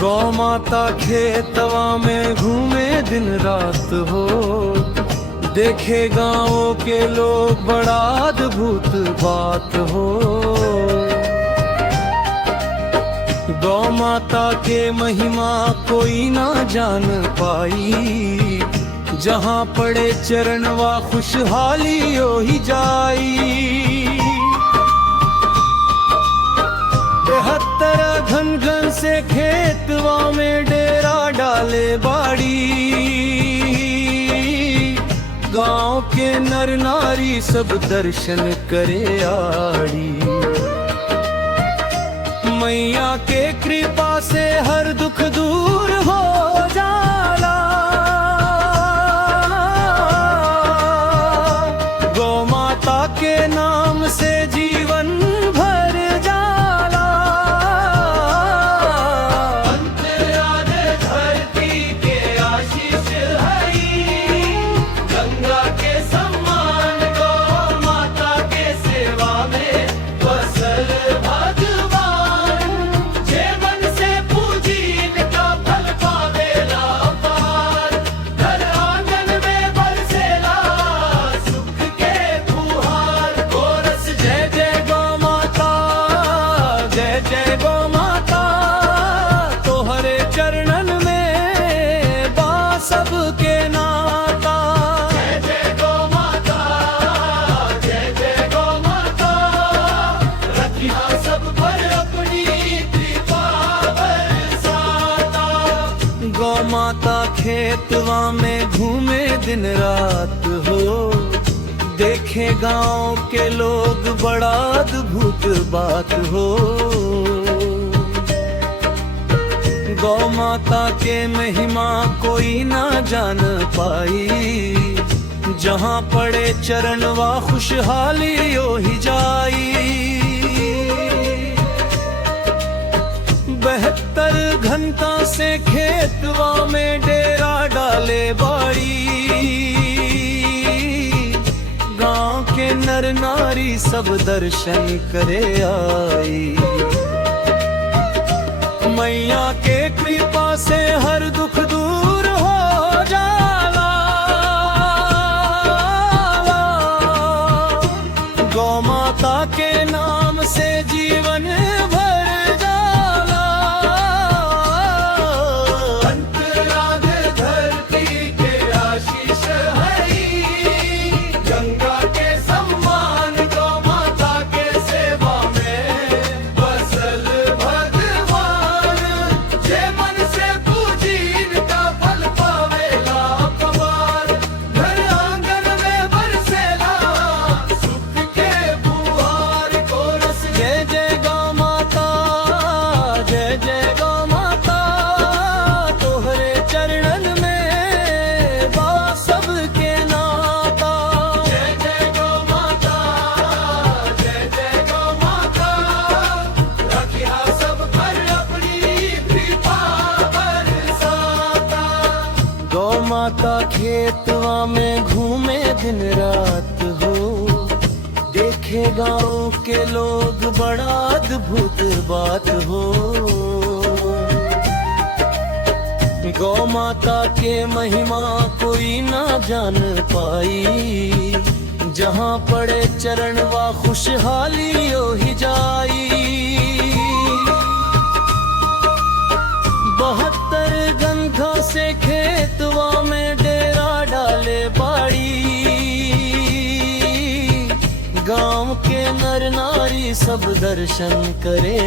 गौ माता खेतवा में घूमे दिन रात हो, देखे गाँवों के लोग बड़ा अद्भुत बात हो। गौ माता के महिमा कोई ना जान पाई, जहाँ पड़े चरणवा खुशहाली हो ही जाई। 73 घन घन से खेतवा में डेरा डाले बाड़ी, गांव के नर नारी सब दर्शन करे आड़ी। मैया के कृपा से हर दुख दूर हो जाला, गौ माता के नाम से जीवन भर जाला। अंतराले धरती के आशीष हई, गंगा के सम्मान गौ माता के सेवा में बसल भगवान। जीवन से पूजी इनका फल पावेला पार, घर आंगन में बरसेला सुख के फुहार। कोरस जय जय गौ माता, जय जय गौ माता, तोहरे चरणन में बा सबके नाता। जय जय गौ माता, जय जय गौ माता, रखिया सब पर अपनी कृपा बरसाता। गौ माता खेतवा में घूमे दिन रात हो, देखे गांव के लोग बड़ा अद्भुत बात हो। गौ माता के महिमा कोई ना जान पाई, जहाँ पड़े चरणवा खुशहाली हो ही जाई। 72 घंटा से खेतवा में डेरा डाले बाड़ी, गांव के नर नारी सब दर्शन करे आई। मैया के कृपा से हर दुख दूर हो जाला, गौ माता के नाम से जीवन भर जाला। अंतराले धरती के आशीष हई, गंगा के सम्मान गौ माता के सेवा में बसल भगवान। जीवन से पूजी इनका फल पावेला पवार, घर आंगन में बरसेला सुख के फुहार। कोरस जय जय गौ माता, जय जय गौ माता, तोहरे चरणन में बा सबके नाता। जय जय गौ माता, जय जय गौ माता, रखिया सब पर अपनी कृपा बरसाता। गौ माता खेतवा में घूमे दिन रात हो, देखे गाँव के लोग बड़ा अद्भुत बात हो। गौ माता के महिमा कोई ना जान पाई, जहाँ पड़े चरणवा खुशहाली हो ही जाई। 72 गंगा से खेतवा में डेरा डाले बाड़ी, गांव के नर नारी सब दर्शन करे